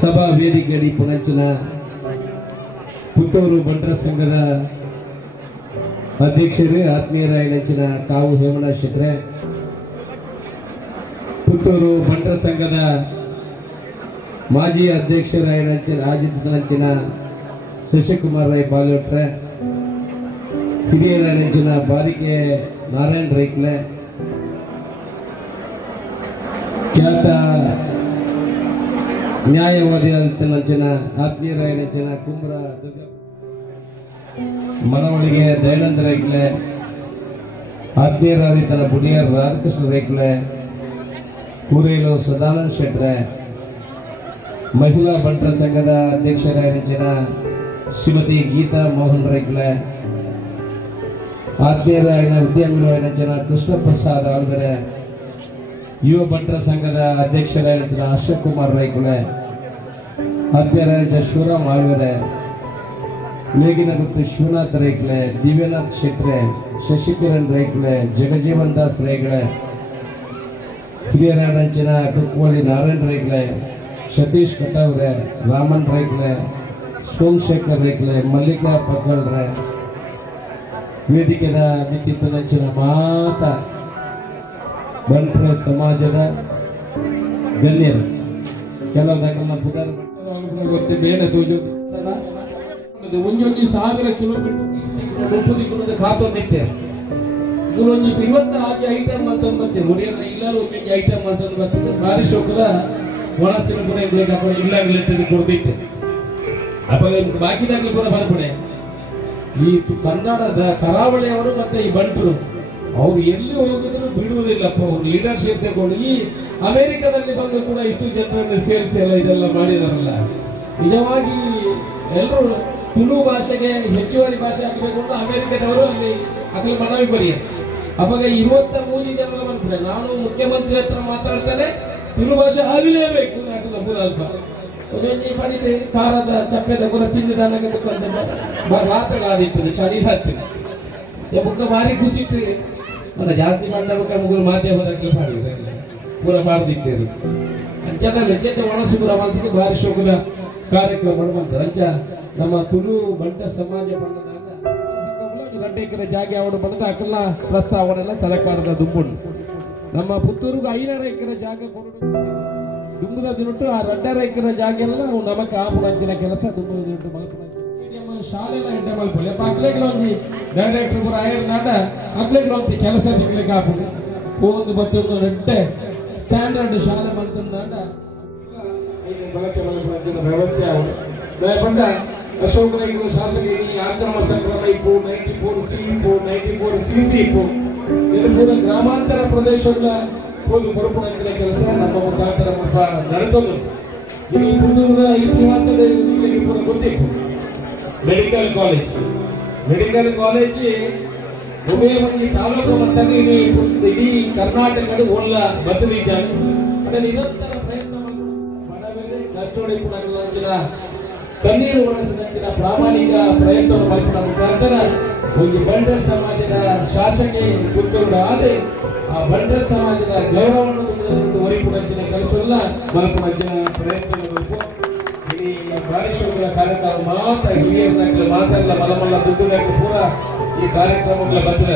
ಸಭಾ ವೇದಿಕೆಯಡಿ ಪುಣಂಚಿನ ಪುತ್ತೂರು ಬಂಟರ ಸಂಘದ ಅಧ್ಯಕ್ಷರು ಆತ್ಮೀಯರಾಯ ನೆಂಚಿನ ಕಾವು ಹೇಮಣ್ಣ ಶೆಟ್ರೆ, ಪುತ್ತೂರು ಬಂಟರ ಸಂಘದ ಮಾಜಿ ಅಧ್ಯಕ್ಷರಾಯ ನೆಂಚಿನ ಶಶಿಕುಮಾರ್ ರಾಯ್ ಬಾಲೋಟ್ರೆ, ಹಿರಿಯರ ನೆಂಚಿನ ಬಾರಿಕೆ ನಾರಾಯಣ್ ರೈಕ್ಲೆ, ಖ್ಯಾತ ನ್ಯಾಯವಾದಿ ನಂಚಿನ ಆತ್ಮೀಯರಾಯ ನೆಂಚಿನ ಕುಂಬ್ರ ಮನವಳಿಗೆ ದಯಾನಂದ ರೈಕ್ಲೆ, ಆತ್ಮೀಯರಾದ ತನ್ನ ಬುಡಿಯರ್ ರಾಧಾಕೃಷ್ಣ ರೈಕ್ಲೆ, ಕೂರೇಲು ಸದಾನಂದ ಶೆಟ್ರೆ, ಮಹಿಳಾ ಬಂಟರ ಸಂಘದ ಅಧ್ಯಕ್ಷರಾಯ ನೆಂಚಿನ ಶ್ರೀಮತಿ ಗೀತಾ ಮೋಹನ್ ರೈಕ್ಲೆ, ಆತ್ಮೀಯರಾಯ ಉದ್ಯಮಿಗಳ ನೆಂಚಿನ ಕೃಷ್ಣ ಪ್ರಸಾದ್ ಆಳ್ಬೆರೆ, ಯುವ ಬಂಟರ ಸಂಘದ ಅಧ್ಯಕ್ಷರಾಯ ನೆಂಚಿನ ಅಶೋಕ್ ಕುಮಾರ್ ರೈಕ್ಲೆ, ಆತ್ಮೀಯರಾಯ ಶಿವರಾಮ್ ಆಳ್ವೆರೆ, ಮೇಗಿನ ಗುತ್ತು ಶಿವನಾಥ್ ರೈಕ್ಲೆ, ದಿವ್ಯನಾಥ್ ಶೆಟ್ರೆ, ಶಶಿಕಿರಣ್ ರೈಕ್ಲೆ, ಜಗಜೀವನ್ ದಾಸ್ ರೈಕ್ಲೆ, ಹಿರಿಯರ ನೆಂಚಿನ ಕುಕ್ಕೋಳಿ ನಾರಾಯಣ್ ರೈಕ್ಲೆ, ಸತೀಶ್ ಕಟವ್ರೆ, ರಾಮನ್ ರೈಕ್ಲೆ, ಸೋಮಶೇಖರ್ ರೈಕ್ಲೆ, ಮಲ್ಲಿಕಾ ಪಕ್ಕಳ್ರೆ, ವೇದಿಕೆಯ ನಿಂತಿತ್ತು ನೆಂಚಿನ ಮಾತ ಬಂಟರ ಸಮಾಜದ ಗಣ್ಯರು ಕೆಲವು ಪುದರ್ ಬೇರೆ ಒಂಜೊಂದು 1000 ಕಿಲೋಮೀಟರ್ ಖಾತೆ ನಿಂತೆ ಇವರೊಂದು 26 ಐಟಮ್ ಅಂತ ಮತ್ತೆ ಮುಡಿಯಲ್ಲ ಇಲ್ಲರೂ ಒಂದೊಂದು ಐಟಮ್ ಅಂತ ಬರ್ತದೆ. ಭಾರಿ ಶೋಕದ ಒಣಸಿನ ಪುರ ಇಲ್ಲ ಕೊಡ್ತೈತೆ ಅಪ್ಪ ಬಾಕಿದಾಗಲಿ ಕೂಡ ಬರ್ಪಡೆ. ಈ ಕನ್ನಡದ ಕರಾವಳಿಯವರು ಮತ್ತೆ ಈ ಬಂಟರು ಅವ್ರು ಎಲ್ಲಿ ಹೋಗಿದ್ರು ಬಿಡುವುದಿಲ್ಲಪ್ಪ. ಅವ್ರು ಲೀಡರ್ಶಿಪ್ ತಗೊಂಡು ಈ ಅಮೆರಿಕದಲ್ಲಿ ಬಂದು ಕೂಡ ಇಷ್ಟು ಜನರನ್ನು ಸೇರಿಸಿ ಎಲ್ಲ ಇದೆಲ್ಲ ಮಾಡಿದಾರಲ್ಲ. ನಿಜವಾಗಿ ಎಲ್ಲರೂ ತುಳು ಭಾಷೆಗೆ ಹೆಚ್ಚುವರಿ ಭಾಷೆ ಆಗಬೇಕು ಅಂತ ಅಮೆರಿಕದವರು ಅಲ್ಲಿ ಅಕಲ್ ಮನವಿ ಬರೆಯ ಅವಾಗ 23 ಜನರು ಬಂದ್ರೆ ನಾನು ಮುಖ್ಯಮಂತ್ರಿ ಹತ್ರ ಮಾತಾಡ್ತೇನೆ, ತುಳು ಭಾಷೆ ಆಗಲೇಬೇಕು ಅಲ್ಪ ಒಂದೊಂದು ಪಡಿತೆ ಖಾರದ ಚಪ್ಪೆದ ಕೂಡ ತಿಂದಿದ ಮಾತನಾಡಿರ್ತದೆ ಚಳಿ ಹತ್ತಿರ ಬುಕ್ಕ ಭಾರಿ ಖುಷಿ ಅಲ್ಲ ಜಾಸ್ತಿ ಮಾಡ್ಬೇಕು ಮುಗುರು ಮಾಧ್ಯಮದಕ್ಕೆ ಪೂರ ಮಾಡ್ದಿದ್ದೇವೆ ಅಂಚದಲ್ಲಿ ಹೆಚ್ಚೆ ಒಣಸುಗುರ ಮಾಡ್ತಿದ್ದು ಭಾರಿ ಶೋಕದ ಕಾರ್ಯಕ್ರಮ ಮಾಡ್ತಾರೆ. ಅಂಚ ನಮ್ಮ ತುಳು ಬಂಟ ಸಮಾಜ ಬಂದಾಗ 2 ಎಕರೆ ಜಾಗ ಅವನು ಬಂದ ಅಕಲ್ಲ ಪ್ಲಸ್ ಅವನೆಲ್ಲ ಸರ್ಕಾರದ ದುಂಬುಂಡು ನಮ್ಮ ಪುತ್ತೂರಿಗೆ 500 ಎಕರೆ ಜಾಗ ಕೊರಡು ದುಂಬುದ ದಿನಟ್ಟು ಆ 2.5 ಎಕರೆ ಜಾಗ ಎಲ್ಲ ನಾವು ನಮಕ್ಕೆ ಆಪುಣಂಚಿನ ಕೆಲಸ ದುಂಬುದ ದಿನಟ್ಟು ಮಲ್ಪುಣ ಶಾಲೆನ ಹೆಂಡೆ ಮಲ್ಪೊಳ್ಳಿ ಅಪ್ಪ ಅಕ್ಲೆಗಳು ಒಂದು ಡೈರೆಕ್ಟರ್ ಪೂರ ಆಯರ್ ನಾಟ ಅಕ್ಲೆಗಳು ಒಂದು ಕೆಲಸ ಸಿಗ್ಲಿಕ್ಕೆ ಆಪುಣಿ ಒಂದು ಮತ್ತೊಂದು ನೆಟ್ಟೆ ಸ್ಟ್ಯಾಂಡರ್ಡ್ ಶಾಲೆ ಮಾಡ್ತಂದಾಟ ಬಳಕೆ ಮಲ್ಪುಣ ವ್ಯವಸ್ಥೆ ಅವರು ದಯಪಂಡ ಅಶೋಕ ರೈಗಳು ಶಾಸಕರಿಗೆ ಆಕ್ರಮ ಸಂಕ್ರಮ ಇಪ್ಪು 94 ಸಿ ಇಪ್ಪು 94 ಸಿಸಿ ಇಪ್ಪು ಇದು ಗ್ರಾಮಾಂತರ ಪ್ರದೇಶಗಳ ಹೋಗಿ ಬರುಪುಣಂಚಿನ ಕೆಲಸ ನಮ್ಮ ಮುಖಾಂತರ ನಡೆದನು. ಈ ಪುತ್ತೂರಿನ ಇತಿಹಾಸದ ಗೊತ್ತಿತ್ತು. ಮೆಡಿಕಲ್ ಕಾಲೇಜ್ ಉಭಯಮಂಡಿ ತಾಲೂಕು ಮಟ್ಟಾಗಿ ಇಡೀ ಕರ್ನಾಟಕದ ಒಳ್ಳ ಬದಲಿದ್ದಾನೆ. ಅದನ್ನು ನಿರಂತರ ಪ್ರಯತ್ನ ಮಾಡಬೇಕು. ಕಷ್ಟೋಡಿ ಪುಣಂಚಿನ ಕಣ್ಣೀರು ಒಣಸಿನ ಪ್ರಾಮಾಣಿಕ ಪ್ರಯತ್ನವನ್ನು ಮಾಡಿದ ಮುಖಾಂತರ ಒಂದು ಬಂಟರ ಸಮಾಜದ ಶಾಸಕಿ ಪುತ್ತೂರು ಆದರೆ ಆ ಬಂಟರ ಸಮಾಜದ ಗೌರವವನ್ನು ಒರಿಪುಣಂಚಿನ ಕೆಲಸವಲ್ಲ ಮಲ್ಪುಣಂಚಿನ ಪ್ರಯತ್ನ ಇಡೀ ಭಾರಿ ಶೋಕಗಳ ಕಾರ್ಯಕ್ರಮ ಮಾತ್ರ ಹಿರಿಯರ ಮಾತಲ್ಲ ಮಲಮಲ್ಲ ದುಡ್ಡು ಪೂರ ಈ ಕಾರ್ಯಕ್ರಮಗಳ ಬದಲ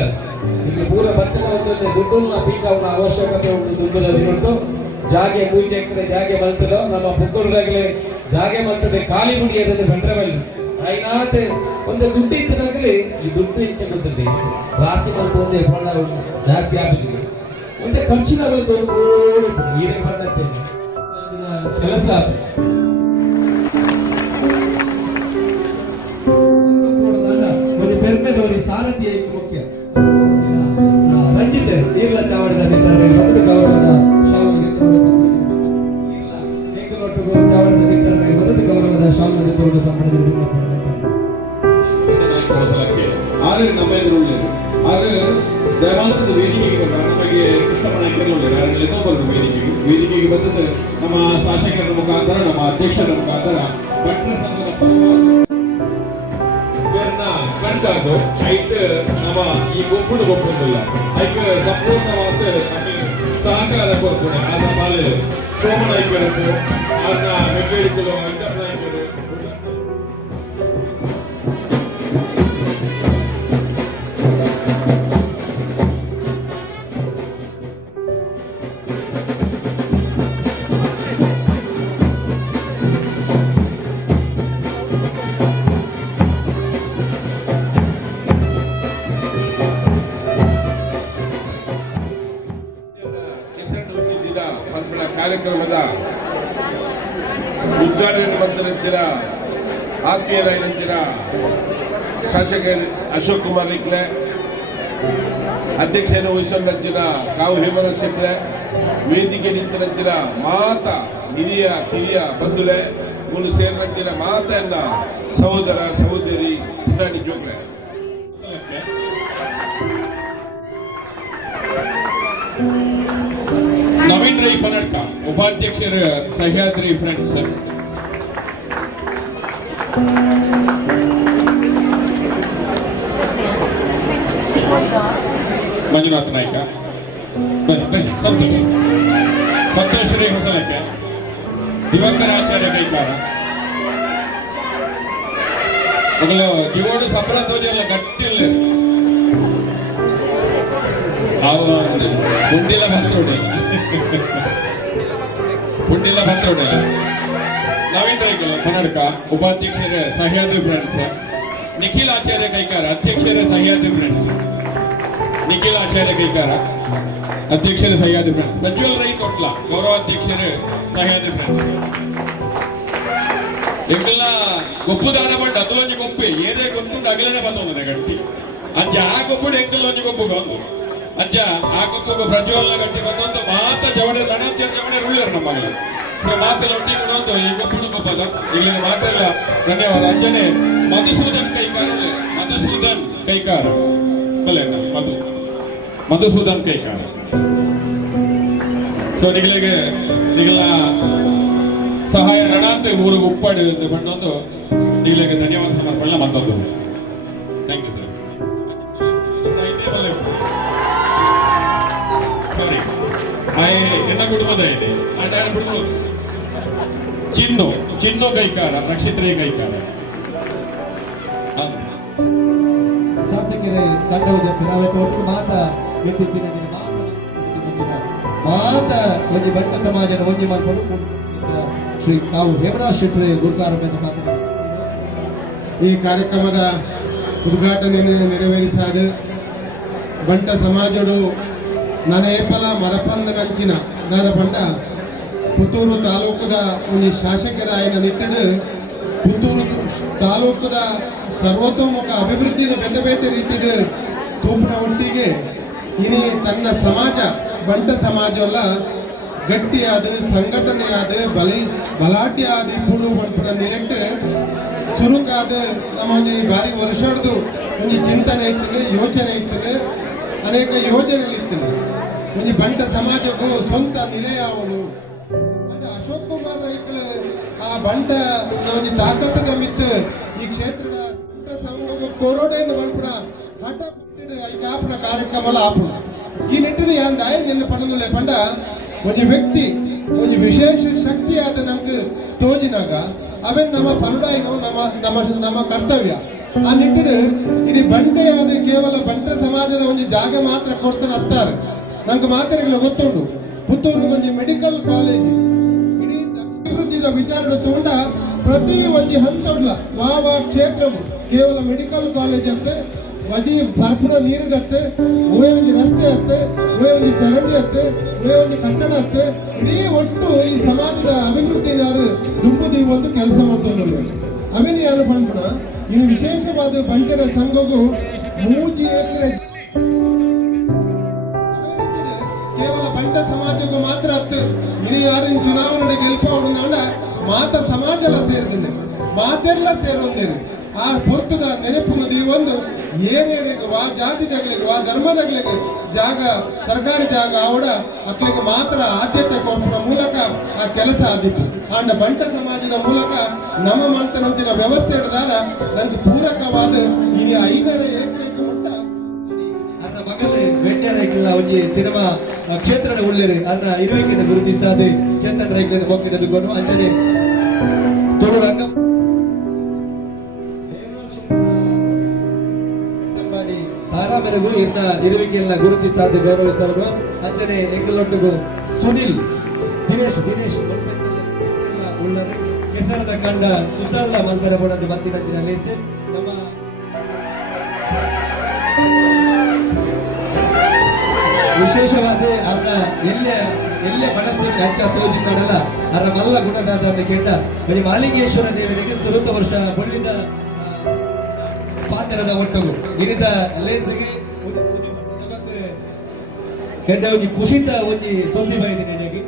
ಈಗ ಪೂರ ಬತ್ತದ ದುಡ್ಡನ್ನ ಪೀಕವನ ಅವಶ್ಯಕತೆ ಉಂಟು. ದುಡ್ಡದ ದಿನಟ್ಟು ಜಾಗೆ 3 ಎಕರೆ ಜಾಗೆ ಬಂತದೋ ನಮ್ಮ ಪುತ್ತೂರಿನಾಗಲೇ ಜಾಗೆ ಬಂತದೆ ಖಾಲಿ ಮುಡಿಯದಲ್ಲಿ ಬಂಡ್ರವಲ್ಲಿ ಐನಾಟ್ ಒಂದು ದುಡ್ಡು ಇದ್ದಾಗಲೇ ಈ ದುಡ್ಡು ಹೆಚ್ಚು ಗೊತ್ತದೆ ರಾಸಿ ಬಂತು ಒಂದೇ ಬಣ್ಣ ಜಾಸ್ತಿ ಆಗಿದೆ ಒಂದೇ ಖರ್ಚಿನ ಹೀರೆ ಬರ್ತದೆ ಕೆಲಸ ಒಂದು ಬೆರ್ಮೆದವರಿಗೆ ಸಾರಥಿ ಮುಖ್ಯ ರಂಜಿತೆ ನೀರ್ಲ ಚಾವಡಿದ ಒಂದು ಗೌರವದ ಆದ್ರೆ ನಮ್ಮ ಎದುರು ಒಳ್ಳೆಯದು ಆದ್ರೆ ದಯಮಾಡಿ ವೇದಿಕೆಗೆ ನಮಗೆ ಕೃಷ್ಣಪ್ಪನ ವೇದಿಕೆಗೆ ಬಂದದ್ದು ನಮ್ಮ ಶಾಸಕರ ಮುಖಾಂತರ ನಮ್ಮ ಅಧ್ಯಕ್ಷರ ಮುಖಾಂತರ ಬಂಟರ ಸಂಘದ ಕಂಡು ಐಟ್ ನಮ್ಮ ಈ ಗೊಬ್ಬರ ಗೊಬ್ಬರಲ್ಲ ಐಕ್ ಸಂಪೂರ್ಣವಾದ ಸಹಕಾರ ಕೊಡ್ತಾರೆ ಆದ ಪಾಲು ಸೋಮನಾಯ್ಕರು ಅನ್ನ ಮೆಕ್ಕೇರಿಕಲು ಅಂಜನಾಯ್ಕರು ಕಾರ್ಯಕ್ರಮದ ಉದ್ಘಾಟನೆ ಮಂತ್ರಿನ ಆತ್ಮೀಯರಾಗಿನ ಶಾಸಕ ಅಶೋಕ್ ಕುಮಾರ್ ನಿಕ್ಲೆ ಅಧ್ಯಕ್ಷನ ವಹಿಸಿಕೊಂಡ ಕಾವು ಹೇಮರಾಜ್ ಶೆಟ್ರೆ ವೇದಿಕೆ ನಿಂತಿನ ಮಾತ ಹಿರಿಯ ಕಿರಿಯ ಬಂಧುಲೆ ಮೂರು ಸೇರಿನ ಮಾತನ್ನ ಸಹೋದರ ಸಹೋದರಿ ಪುಟಾಣಿ ಜೋಗ್ರೆ ನವೀನ್ ರೈ ಪನಟ್ಟ ಉಪಾಧ್ಯಕ್ಷರ ಸಹ್ಯಾದ್ರಿ ಫ್ರೆಂಡ್ಸ್ ಮಂಜುನಾಥ್ ನಾಯ್ಕ ಸಂತೋಷ್ ರೈ ಹೊಸಲಕ್ಕೆ ದಿವಂಕರಾಚಾರ್ಯ ಕೈಕಾರ ಮೊದಲು ಕಿವೋಡು ಸಪ್ರ ತೋಜಲ್ಲ ಗಟ್ಟಿಲ್ಲ ಪುಂಡಿಲ ಭದ್ರೋಡೆ ನವೀನ್ ರೈಕಲ್ ಕನ್ನಡಕ ಉಪಾಧ್ಯಕ್ಷರ ಸಹ್ಯಾದ್ರಿ ಫ್ರೆಂಡ್ಸ್ ನಿಖಿಲ್ ಆಚಾರ್ಯ ಕೈಕಾರ ಅಧ್ಯಕ್ಷರ ಸಹ್ಯಾದ್ರಿ ಫ್ರೆಂಡ್ಸ್ ನಿಖಿಲ್ ಆಚಾರ್ಯ ಕೈಕಾರ ಅಧ್ಯಕ್ಷರ ಸಹ್ಯಾದ್ರಿ ಫ್ರೆಂಡ್ಸ್ ಪ್ರಜ್ವಲ್ ರೈ ಕೊಟ್ಲ ಗೌರವಾಧ್ಯಕ್ಷರ ಸಹ್ಯಾದ್ರಿ ಫ್ರೆಂಡ್ಸ್ ಎಂಕಲ್ನ ಗೊಪ್ಪು ದಾನ ಪಂಡ ಅದುಲೊಂಜಿ ಗೊಪ್ಪು ಏದೇ ಗೊತ್ತು ಅಗಲನೆ ಬಂದೊಂದು ಗಟ್ಟಿ ಅಜ್ಜ ಆ ಗೊಪ್ಪು ಎಂಕಲ್ಲೊಂಜಿ ಗೊಪ್ಪು ಬಂದು ಅಜ್ಜ ಆ ಗೊಪ್ಪು ಪ್ರಜ್ವಲ್ನ ಗಟ್ಟಿ ಬಂದೊಂದು ಮಾತ ಜವಡೆ ರಣಾತ್ಯ ಜವಡೆ ಉಳ್ಳರು ನಮ್ಮಲ್ಲಿ ಮಾತೆಲ್ಲ ಒಟ್ಟಿಗೆ ನೋಡ್ತು ಈ ಗೊಪ್ಪು ಗೊಪ್ಪಲ್ಲ ಇಲ್ಲಿನ ಮಾತೆಲ್ಲ ಧನ್ಯವಾದ ಅಜ್ಜನೇ ಮಧುಸೂದನ್ ಕೈಕಾರ ಬಲ್ಲೇನ ಮಧುಸೂದನ್ ಕೈಕಾರ ಸೊ ನಿಗಲ ಸಹಾಯ ರಣಾಂತ ಊರಿಗೆ ಉಪ್ಪಾಡಿ ಬಂದೊಂದು ನಿಗಲಿಗೆ ಧನ್ಯವಾದ ಸಮರ್ಪಣೆ ಮತ್ತೊಂದು ಥ್ಯಾಂಕ್ ಯು ಸರ್ ಸಾರಿ ಎಲ್ಲ ಕುಟುಂಬದ ಇದೆ ಚಿನ್ನು ಕೈಕಾರ ನಕ್ಷತ್ರ ಕೈಕಾರ ಶಾಸಕರೇ ತಂಡವು ನಾವೊಟ್ಟು ಮಾತ ವ್ಯಕ್ತಿತ್ವ ಮಾತ ಒಂಜಿ ಬಂಟ ಸಮಾಜದ ಒಂಜಿ ಮಾಡ್ಕೊಂಡು ಶ್ರೀ ಕಾವು ಹೇಮರಾಜ್ ಶೆಟ್ಟಿ ಗುರುಕಾರమైన ಮಾತನಾಡಿ ಈ ಕಾರ್ಯಕ್ರಮದ ಉದ್ಘಾಟನೆಯನ್ನು ನೆರವೇರಿಸಾದ ಬಂಟ ಸಮಾಜಡು ನನ್ನ ಏಪಲ ಮರಪಂದನಂಚಿನ ನನ್ನ ಬಂಡ ಪುತ್ತೂರು ತಾಲೂಕದ ಒಂದು ಶಾಸಕರಾಯಿನ ನಿಟ್ಟಿನ ಪುತ್ತೂರು ತಾಲೂಕದ ಸರ್ವತೋಮುಖ ಅಭಿವೃದ್ಧಿನ ಬೇತೆ ಬೇತೆ ರೀತಿಯ ತೂಪಿನ ಒಟ್ಟಿಗೆ ಇನಿ ತನ್ನ ಸಮಾಜ ಬಂಟ ಸಮಾಜವಲ್ಲ ಗಟ್ಟಿಯಾದ ಸಂಘಟನೆಯಾದ ಬಲಾಢ್ಯಾದ ಇಪ್ಪುಡು ಬಂಪದ ನಿಲೆಟ್ಟು ಚುರುಕಾದ ನಮಗೆ ಭಾರಿ ವರ್ಷದ್ದು ಒಂದು ಚಿಂತನೆ ಇರ್ತದೆ ಯೋಚನೆ ಇರ್ತದೆ ಅನೇಕ ಯೋಜನೆಗಳು ಇರ್ತದೆ ಒಂದು ಬಂಟ ಸಮಾಜಕ್ಕೂ ಸ್ವಂತ ನಿಲೆಯಾವಳು ಅದು ಅಶೋಕ್ ಕುಮಾರ್ ರೈತರು ಆ ಬಂಟ ನಮಗೆ ತಾಕತ್ತದ ಮಿತ್ತು ಈ ಕ್ಷೇತ್ರದ ಬಂಟ ಸಂಘ ಕೋರೋಡೆಯನ್ನು ಬಂಪುಡ ಹಠ ಐಕಾಪನ ಕಾರ್ಯಕ್ರಮ ಆಪುಣ ಈ ನಿಟ್ಟಿನ ಯಾಂದಾಯ ನಿನ್ನ ಪಡೆದು ಪಂಡ ಒಂದು ವ್ಯಕ್ತಿ ಒಂದು ವಿಶೇಷ ಶಕ್ತಿಯಾದ ನಮ್ಗೆ ತೋಜಿನಾಗ ಅವೇನು ನಮ್ಮ ಪನುಡಾಯಿನೋ ನಮ್ಮ ಕರ್ತವ್ಯ ಆ ನಿಟ್ಟಿನ ಇದು ಬಂಟೆಯಾದ ಕೇವಲ ಬಂಟ ಸಮಾಜದ ಒಂದು ಜಾಗ ಮಾತ್ರ ಕೊಡ್ತಾನೆ ಹತ್ತಾರೆ ನಂಗೆ ಮಾತ್ರ ಗೊತ್ತುಂಟು ಪುತ್ತೂರು ಒಂದು ಮೆಡಿಕಲ್ ಕಾಲೇಜ್ ಇಡೀ ಅಭಿವೃದ್ಧಿದ ವಿಚಾರ ತಗೊಂಡ ಪ್ರತಿ ಒಂದು ಹಂತಡ್ಲ ವಾವ ಕ್ಷೇತ್ರವು ಕೇವಲ ಮೆಡಿಕಲ್ ಕಾಲೇಜ್ ಅಂತ ವದಿ ಬರ್ಪುರ ನೀರಿಗತ್ತೆ ಒಳ್ಳೆ ಒಂದು ರಸ್ತೆ ಹತ್ತೆ ಒಳ್ಳೆ ಒಂದು ಚರಂಡಿ ಹತ್ತೆ ಒಳ್ಳೆ ಒಂದು ಕಟ್ಟಡ ಹತ್ತೆ ಇಡೀ ಒಟ್ಟು ಈ ಸಮಾಜದ ಅಭಿವೃದ್ಧಿದಾರು ದುಂಬುದಿ ಒಂದು ಕೆಲಸ ಮಾಡ್ತಾರೆ ಅವೇನು ಯಾರು ಬಂದ್ಬಿಡ ಈ ವಿಶೇಷವಾದ ಬಂಟರ ಸಂಘವು 3 ಎಕರೆ ಕೇವಲ ಬಂಟ ಸಮಾಜಕ್ಕೂ ಮಾತ್ರ ಹತ್ತು ಇಡೀ ಯಾರಿನ ಚುನಾವಣೆ ಗೆಲ್ಪವಣ್ಣ ಮಾತ ಸಮಾಜ ಎಲ್ಲ ಸೇರಿದ್ದೇನೆ ಮಾತೆಲ್ಲ ಸೇರೊಂದೇನೆ ಆ ಪೊರ್ತದ ನೆನಪು ನದಿ ಒಂದು ಏನೇರಿಗೆ ವಾ ಜಾತಿದಾಗಲಿಗೆ ವಾ ಧರ್ಮದಾಗಲಿಗೆ ಜಾಗ ಸರ್ಕಾರಿ ಜಾಗ ಅವಡ ಮಕ್ಕಳಿಗೆ ಮಾತ್ರ ಆದ್ಯತೆ ಕೊಡುವ ಮೂಲಕ ಆ ಕೆಲಸ ಆದಿತ್ತು ಆಂಡ ಬಂಟ ಸಮಾಜದ ಮೂಲಕ ನಮ್ಮ ಮಾಡ್ತಾನಂತಿನ ವ್ಯವಸ್ಥೆ ಹಿಡಿದಾರ ನಂಗೆ ಪೂರಕವಾದ ಈ 5 ಎಕರೆ ಮಟ್ಟ ಮಗಲೇ ಬೆಣ್ಣೆ ರೈಕಲ್ಲ ಒಂಜಿ ಸಿನಿಮಾ ಕ್ಷೇತ್ರದ ಉಳ್ಳೇರು ಅನ್ನ ಇರುವಿಕೆಯನ್ನು ಗುರುತಿಸಾದೆ ಚೇತನ್ ರೈಕಲ್ ಹೋಗಿದ್ದನ್ನು ಅಂಚನೆ ತುಳು ರಂಗ ತಾರಾಮೆರಗು ಇನ್ನ ಇರುವಿಕೆಯನ್ನ ಗುರುತಿಸಾದೆ ಗೌರವಿಸವರು ಅಂಚನೆ ಎಂಕಲೊಟ್ಟಿಗೂ ಸುನಿಲ್ ದಿನೇಶ್ ಉಳ್ಳರು ಕೆಸರದ ಕಂಡ ಕುಸಲ ಮಂತರ ಬಡದು ಬರ್ತಿನ ಲೇಸೆ ನಮ್ಮ ವಿಶೇಷವಾದ ಅರ್ಧ ಎಲ್ಲೇ ಮನಸ್ಸಿಗೆ ಅಂಚ ತೋಜಿ ಮಾಡಲ್ಲ ಅರ ಮಲ್ಲ ಗುಣದಾದ ಅಂತ ಕೆಟ್ಟ ಬರೀ ಮಾಲಿಂಗೇಶ್ವರ ದೇವರಿಗೆ ಸುರುತ ವರ್ಷ ಬಳ್ಳಿದ ಪಾತ್ರದ ಒಟ್ಟವು ಇರಿದ ಲೇಸಿಗೆ ಕೆಟ್ಟ ಒಂಜಿ ಖುಷಿತ ಒಂಜಿ ಸೊಂದಿ ಬೈದಿ ನನಗೆ